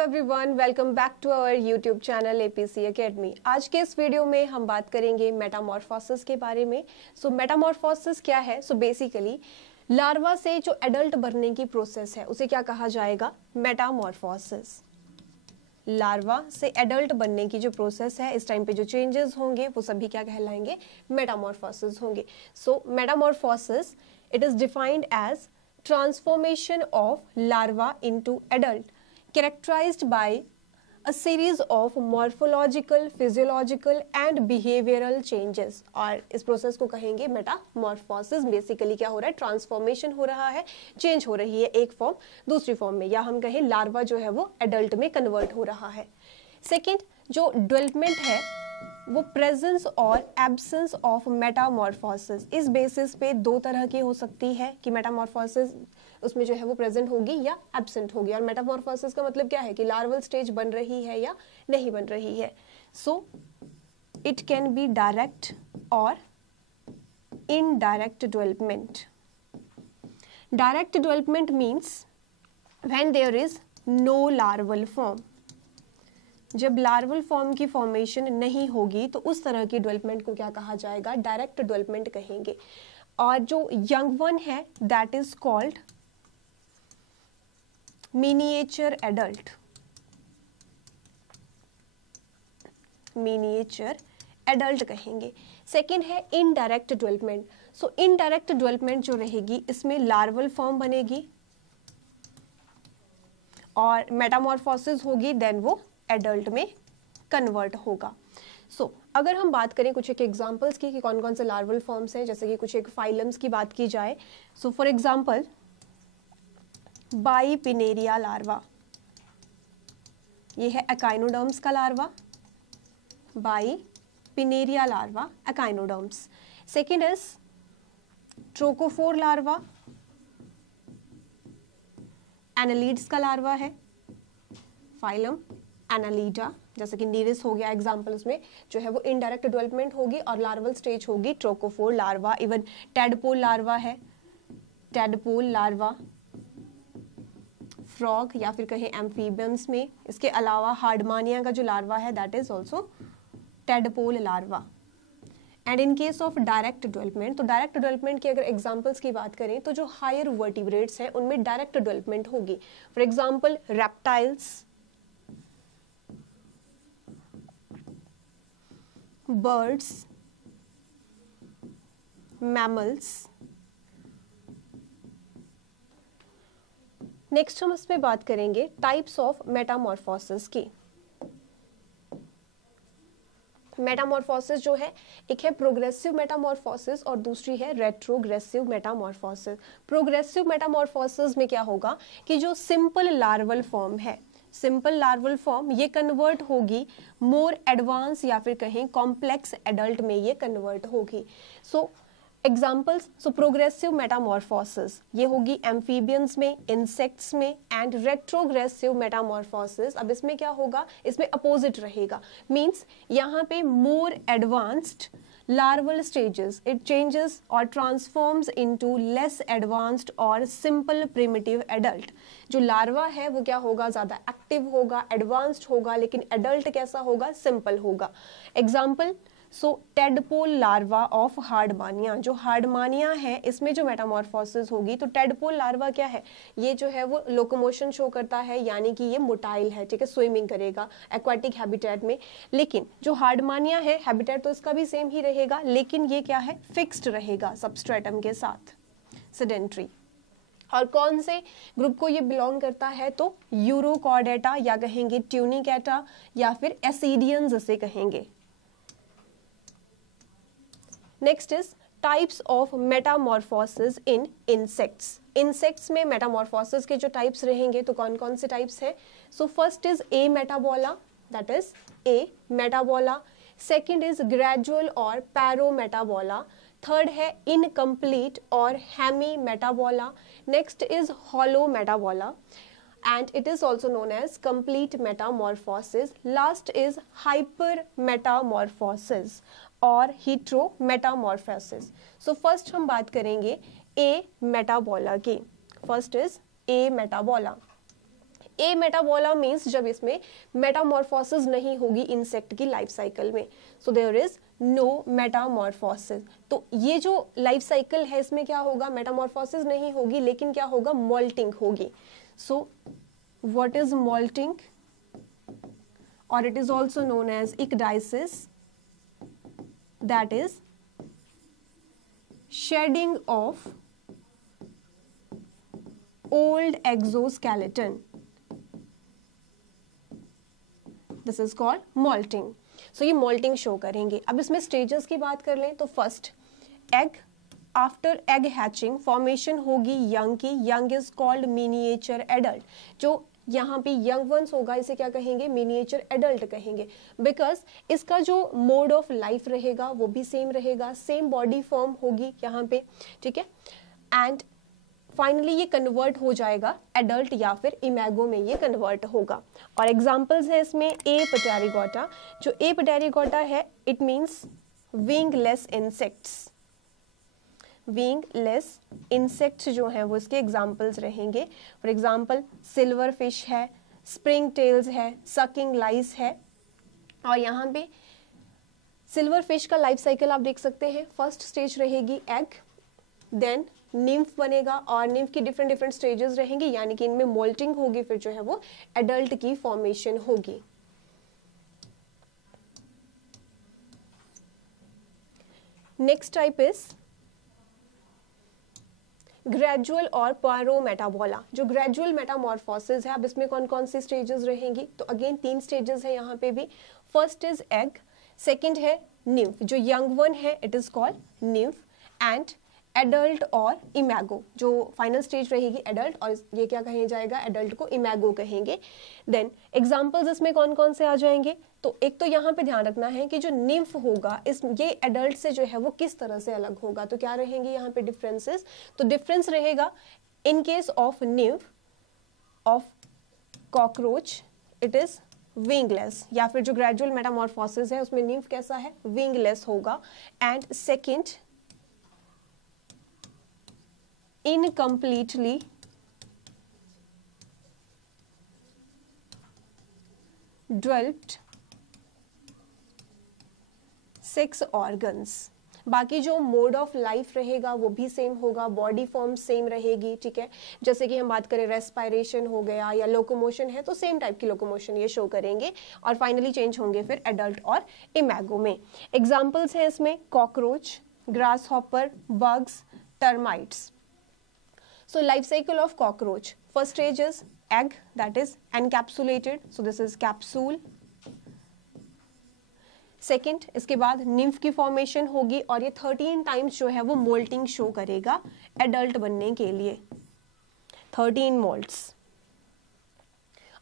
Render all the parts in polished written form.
Hello everyone, welcome back to our YouTube channel APC academy. आज के इस video में हम बात करेंगे मेटामॉर्फोसिस के बारे में। मेटामॉर्फोसिस क्या है? बेसिकली लार्वा से जो एडल्ट बनने की प्रोसेस है उसे क्या कहा जाएगा? मेटामॉर्फोसिस। लार्वा से एडल्ट बनने की जो प्रोसेस है, इस टाइम पे जो चेंजेस होंगे वो सभी क्या कहलाएंगे? मेटामॉर्फोसिस होंगे। Metamorphosis it is defined as transformation of larva into adult characterized by a series of morphological, physiological and behavioral changes। और इस प्रोसेस को कहेंगे मेटामॉर्फोसिस। बेसिकली क्या हो रहा है? ट्रांसफॉर्मेशन हो रहा है, चेंज हो रही है एक फॉर्म दूसरी फॉर्म में, या हम कहें लार्वा जो है वो एडल्ट में कन्वर्ट हो रहा है। सेकेंड, जो डेवलपमेंट है वो प्रेजेंस और एब्सेंस ऑफ मेटामॉर्फोसिस, इस बेसिस पे दो तरह की हो सकती है कि मेटामॉर्फोसिस उसमें जो है वो प्रेजेंट होगी या एब्सेंट होगी। और मेटामॉर्फोसिस का मतलब क्या है कि लार्वल स्टेज बन रही है या नहीं बन रही है। इट कैन बी डायरेक्ट और indirect development. Direct development means when there is no larval form. जब लार्वल फॉर्म की फॉर्मेशन नहीं होगी तो उस तरह की डेवलपमेंट को क्या कहा जाएगा? डायरेक्ट डेवलपमेंट कहेंगे। और जो यंग वन है that is called miniature adult. Miniature adult कहेंगे। सेकेंड है इनडायरेक्ट डेवलपमेंट। इनडायरेक्ट डेवलपमेंट जो रहेगी इसमें लार्वल फॉर्म बनेगी और मेटामॉर्फोसिस होगी, देन वो एडल्ट में कन्वर्ट होगा। अगर हम बात करें कुछ एक एग्जांपल्स की कि कौन कौन से लार्वल फॉर्म्स हैं, जैसे कि कुछ एक फाइलम्स की बात की जाए। फॉर एग्जांपल बाइपिनेरिया लार्वा, ये है एकाइनोडर्म्स का larva. Bipinnaria larva, echinoderms. Second is trochophore larva, annelids का लार्वा है। फाइलम एनालीडा, जैसे कि नीरिस हो गया एग्जाम्पल, उसमें जो है वो इनडायरेक्ट डेवलपमेंट होगी और लार्वल स्टेज होगी trochophore larva. Even tadpole larva है, टेडपोल लार्वा। फ्रॉग या फिर कहें एम्फीबियंस में। इसके अलावा हार्डमानिया का जो लार्वा है that is also tadpole larva. And in case of direct development, तो डायरेक्ट डेवलपमेंट की अगर एग्जांपल्स की बात करें तो जो हायर वर्टिब्रेट्स हैं उनमें डायरेक्ट डेवलपमेंट होगी। For example reptiles, birds, mammals. Next हम इसमें बात करेंगे टाइप्स ऑफ मेटामॉर्फोसिस की। मेटामॉर्फोसिस जो है, एक है प्रोग्रेसिव मेटामॉर्फोसिस और दूसरी है रेट्रोग्रेसिव मेटामॉर्फोसिस। प्रोग्रेसिव मेटामॉर्फोसिस में क्या होगा कि जो सिंपल लार्वल फॉर्म है, सिंपल लार्वल फॉर्म, ये कन्वर्ट होगी मोर एडवांस या फिर कहें कॉम्प्लेक्स एडल्ट में ये कन्वर्ट होगी। एग्जाम्पल्स, प्रोग्रेसिव मेटामॉर्फोसिस ये होगी एम्फीबियंस में, इंसेक्ट्स में। एंड रेट्रोग्रेसिव मेटामॉर्फोसिस, अब इसमें क्या होगा? इसमें अपोजिट रहेगा। मींस यहाँ पे more advanced larval stages it changes or transforms into less advanced और simple primitive adult। जो लार्वा है वो क्या होगा? ज्यादा एक्टिव होगा, एडवांस्ड होगा, लेकिन एडल्ट कैसा होगा? सिंपल होगा। Example, tadpole larva of हार्डमानिया। जो हार्डमानिया है इसमें जो मेटामॉर्फोसिस होगी, तो टेडपोल लार्वा क्या है? ये जो है वो लोकोमोशन शो करता है, यानी कि ये मोटाइल है, ठीक है, स्विमिंग करेगा एक्वाटिक हैबिटेट में। लेकिन जो हार्डमानिया है, हैबिटेट तो इसका भी सेम ही रहेगा, लेकिन ये क्या है? फिक्स्ड रहेगा सबस्ट्रेटम के साथ, सेडेंट्री। और कौन से ग्रुप को ये बिलोंग करता है? तो यूरोकॉर्डेटा या कहेंगे ट्यूनिकेटा या फिर एसिडियंस इसे कहेंगे। Next is types of Metamorphosis in insects. Insects में मेटामॉर्फोसिस के जो टाइप्स रहेंगे तो कौन कौन से टाइप्स हैं? First is ametabola, that is ametabola. Second is gradual और पैरोमेटाबोला। थर्ड है इनकम्प्लीट और hemimetabola. Next is holometabola and it is also known as complete metamorphosis. Last is hypermetamorphosis और heterometamorphosis. So first हम बात करेंगे A metabola की। First is A metabola. Ametabola means जब इसमें Metamorphosis नहीं होगी इंसेक्ट की लाइफ साइकिल में, so there is no metamorphosis. तो ये जो लाइफ साइकिल है इसमें क्या होगा, मेटामॉर्फोसिस नहीं होगी, लेकिन क्या होगा, मोल्टिंग होगी। सो व्हाट इज मोल्टिंग, और it is also known as ecdysis, that is shedding of old exoskeleton, this is called moulting. सो ये मोल्टिंग शो करेंगे। अब इसमें स्टेजेस की बात कर लें तो first egg, after egg hatching formation होगी यंग की, young is called miniature adult. जो यहाँ पे यंग वंस होगा इसे क्या कहेंगे, मिनिएचर एडल्ट कहेंगे, बिकॉज इसका जो मोड ऑफ लाइफ रहेगा वो भी सेम रहेगा, सेम बॉडी फॉर्म होगी यहाँ पे, ठीक है। एंड फाइनली ये कन्वर्ट हो जाएगा एडल्ट या फिर इमेगो में ये कन्वर्ट होगा। और एग्जांपल्स है इसमें ए पटेरिगोटा। जो ए पटेरिगोटा है it means wingless insects, wingless insects जो हैं वो इसके एग्जांपल्स रहेंगे। फॉर एग्जांपल सिल्वर फिश है, स्प्रिंग टेल्स है, सकिंग लाइस है। और यहाँ पे सिल्वर फिश का लाइफ साइकिल आप देख सकते हैं, फर्स्ट स्टेज रहेगी एग, देन निम्फ बनेगा, और निम्फ की डिफरेंट डिफरेंट स्टेजेस रहेंगी, यानी कि इनमें मोल्टिंग होगी, फिर जो है वो एडल्ट की फॉर्मेशन होगी। नेक्स्ट टाइप इज ग्रेजुअल और पायरोमेटाबोला। जो ग्रेजुअल मेटामॉर्फोसिस है, अब इसमें कौन कौन सी स्टेजेस रहेंगी, तो अगेन 3 स्टेजेस है यहाँ पे भी। फर्स्ट इज एग, सेकंड है निम्फ, जो यंग वन है it is called nymph, and adult और इमेगो, जो फाइनल स्टेज रहेगी एडल्ट, और ये क्या कहे जाएगा, एडल्ट को इमेगो कहेंगे। देन एग्जांपल्स इसमें कौन कौन से आ जाएंगे, तो एक तो यहाँ पे ध्यान रखना है कि जो निम्फ होगा इस ये एडल्ट से जो है वो किस तरह से अलग होगा, तो क्या रहेंगे यहाँ पे डिफरेंसेस, तो डिफरेंस रहेगा in case of nymph of cockroach it is wingless, या फिर जो ग्रेजुअल मेटामॉर्फोसिस है उसमें निम्फ कैसा है, विंगलेस होगा। And second incompletely developed 6 organs। बाकी जो मोड ऑफ लाइफ रहेगा वो भी सेम होगा, बॉडी फॉर्म सेम रहेगी, ठीक है। जैसे कि हम बात करें रेस्पिरेशन हो गया या लोकोमोशन है तो सेम टाइप की लोकोमोशन ये शो करेंगे, और फाइनली चेंज होंगे फिर एडल्ट और इमेगो में। एग्जाम्पल्स हैं इसमें cockroach, grass hopper, bugs, termites. So life cycle of cockroach, first stage is egg, that is encapsulated, so this is capsule। Second इसके बाद निम्फ की फॉर्मेशन होगी, और ये 13 टाइम्स जो है वो मोल्टिंग शो करेगा एडल्ट बनने के लिए, 13 मोल्ट्स।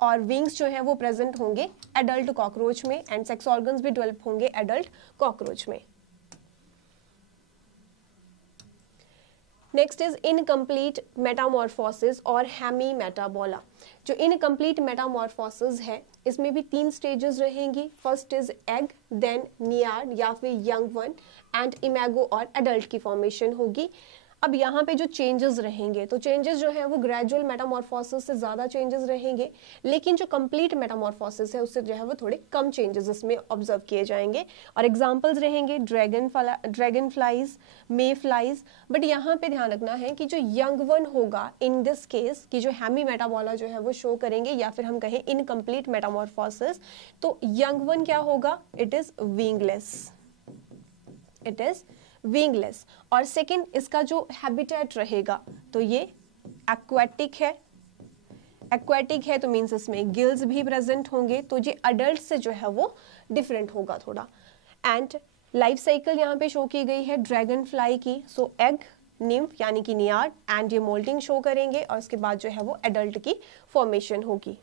और विंग्स जो है वो प्रेजेंट होंगे एडल्ट कॉकरोच में, एंड सेक्स ऑर्गन्स भी डेवलप होंगे एडल्ट कॉकरोच में। नेक्स्ट इज इनकम्प्लीट मेटामॉर्फोसिस और हेमी मेटाबोला। जो इनकम्प्लीट मेटामॉर्फोसिस है इसमें भी 3 स्टेजेस रहेंगी। फर्स्ट इज एग, देन नियार्ड या फिर यंग वन, एंड इमेगो और एडल्ट की फॉर्मेशन होगी। अब यहाँ पे जो चेंजेस रहेंगे तो चेंजेस जो है वो ग्रेजुअल मेटामॉर्फोसिस से ज़्यादा चेंजेस रहेंगे, लेकिन जो कंप्लीट मेटामॉर्फोसिस है उससे जो है वो थोड़े कम चेंजेस इसमें ऑब्जर्व किए जाएंगे। और एग्जांपल्स रहेंगे dragon flies, may flies. But यहाँ पे ध्यान रखना है कि जो यंग वन होगा इन दिस केस कि जो हेमी मेटाबोला जो है वो शो करेंगे, या फिर हम कहें इनकम्प्लीट मेटामॉर्फोसिस, तो यंग वन क्या होगा, it is wingless, it is wingless. और सेकंड इसका जो हैबिटेट रहेगा तो ये एक्वेटिक है, एक्वेटिक है तो मीन्स इसमें गिल्स भी प्रेजेंट होंगे, तो ये अडल्ट से जो है वो डिफरेंट होगा थोड़ा। एंड लाइफ साइकिल यहाँ पे शो की गई है ड्रैगन फ्लाई की, सो एग, निम्फ यानी कि नियार्ड, एंड ये मोल्टिंग शो करेंगे, और उसके बाद जो है वो एडल्ट की फॉर्मेशन होगी।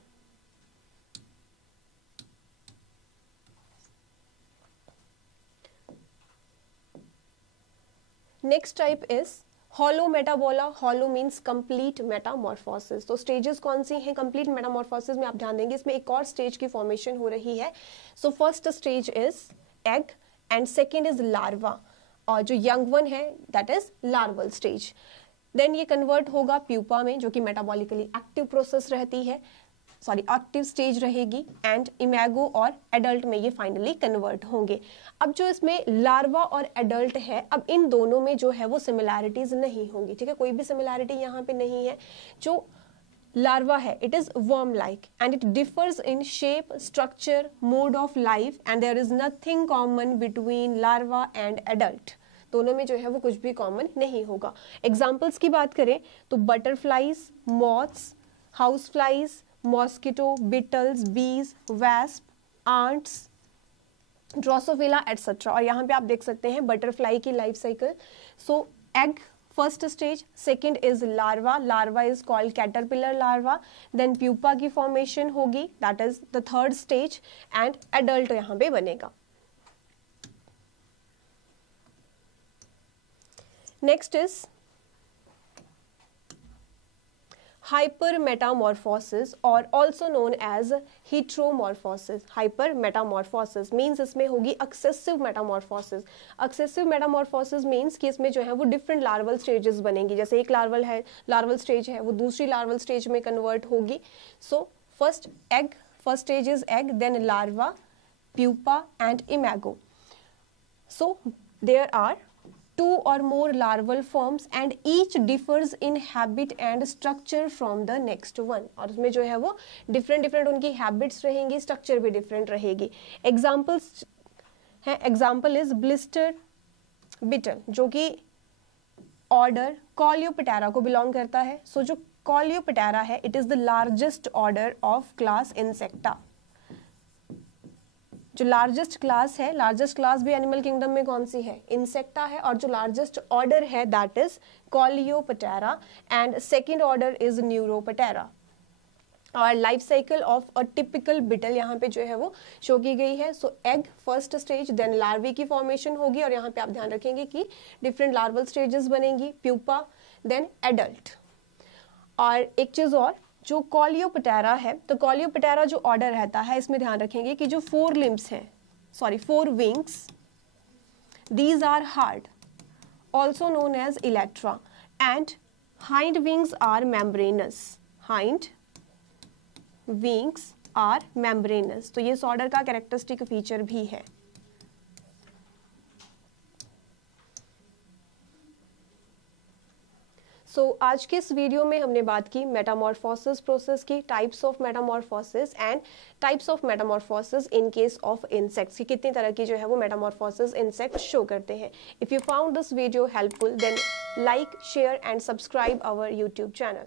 Next type is holometabola. Holo means complete metamorphosis. तो स्टेजेस कौन सी हैं कंप्लीट मेटामॉर्फोसिस में, आप ध्यान देंगे इसमें एक और स्टेज की फॉर्मेशन हो रही है। So first stage is egg and second is larva, और जो यंग वन है that is larval stage. Then ये कन्वर्ट होगा प्यूपा में, जो कि मेटाबॉलिकली एक्टिव प्रोसेस रहती है। सॉरी एक्टिव स्टेज रहेगी एंड इमेगो और एडल्ट में ये फाइनली कन्वर्ट होंगे। अब जो इसमें लार्वा और एडल्ट है, अब इन दोनों में जो है वो सिमिलैरिटीज नहीं होंगी, ठीक है, कोई भी सिमिलैरिटी यहाँ पे नहीं है। जो लार्वा है it is worm like and it differs in shape, structure, mode of life and there is nothing common between larva and adult. दोनों में जो है वो कुछ भी कॉमन नहीं होगा। एग्जाम्पल्स की बात करें तो butterflies, moths, house flies, mosquito, beetles, bees, wasp, ants, drosophila etcetera. और यहाँ पे आप देख सकते हैं बटरफ्लाई की life cycle. So egg first stage, second is larva, larva is called caterpillar larva, then pupa की फॉर्मेशन होगी that is the third stage and adult यहाँ पे बनेगा। नेक्स्ट इज hypermetamorphosis और also known as heteromorphosis। hypermetamorphosis means इसमें होगी excessive metamorphosis। excessive metamorphosis means कि इसमें जो है वो different larval stages बनेंगी, जैसे एक larval stage है वो दूसरी larval stage में convert होगी। so first stage is egg, then larva, pupa and imago। so there are 2 or more larval forms and each differs in habit and structure from the next one। और उसमें जो है वो different उनकी habits रहेंगी, structure भी different रहेगी। examples है, example is blister beetle जो कि order Coleoptera को belong करता है। so जो Coleoptera है it is the largest order of class Insecta। जो लार्जेस्ट क्लास है, लार्जेस्ट क्लास भी एनिमल किंगडम में कौन सी है, इंसेक्टा है, और जो लार्जेस्ट ऑर्डर है that is Coleoptera and second order is Neuroptera. और life cycle of a typical beetle यहाँ पे जो है वो शो की गई है। So egg first stage, then larvae की फॉर्मेशन होगी और यहाँ पे आप ध्यान रखेंगे कि डिफरेंट लार्वल स्टेजेस बनेंगी, प्यूपा देन एडल्ट। और एक चीज और, जो कॉलियोपटेरा है तो कॉलियोपटेरा जो ऑर्डर रहता है इसमें ध्यान रखेंगे कि जो 4 लिम्स हैं, sorry 4 wings, these are hard also known as elytra and hind wings are membranous. Hind wings are membranous, तो ये इस ऑर्डर का कैरेक्टरिस्टिक फीचर भी है। आज के इस वीडियो में हमने बात की मेटामॉर्फोसिस प्रोसेस की, types of Metamorphosis and types of Metamorphosis in case of insects की, कितनी तरह की जो है वो मेटामॉर्फोसिस इंसेक्ट शो करते हैं। If you found this video helpful then like, share and subscribe our YouTube channel.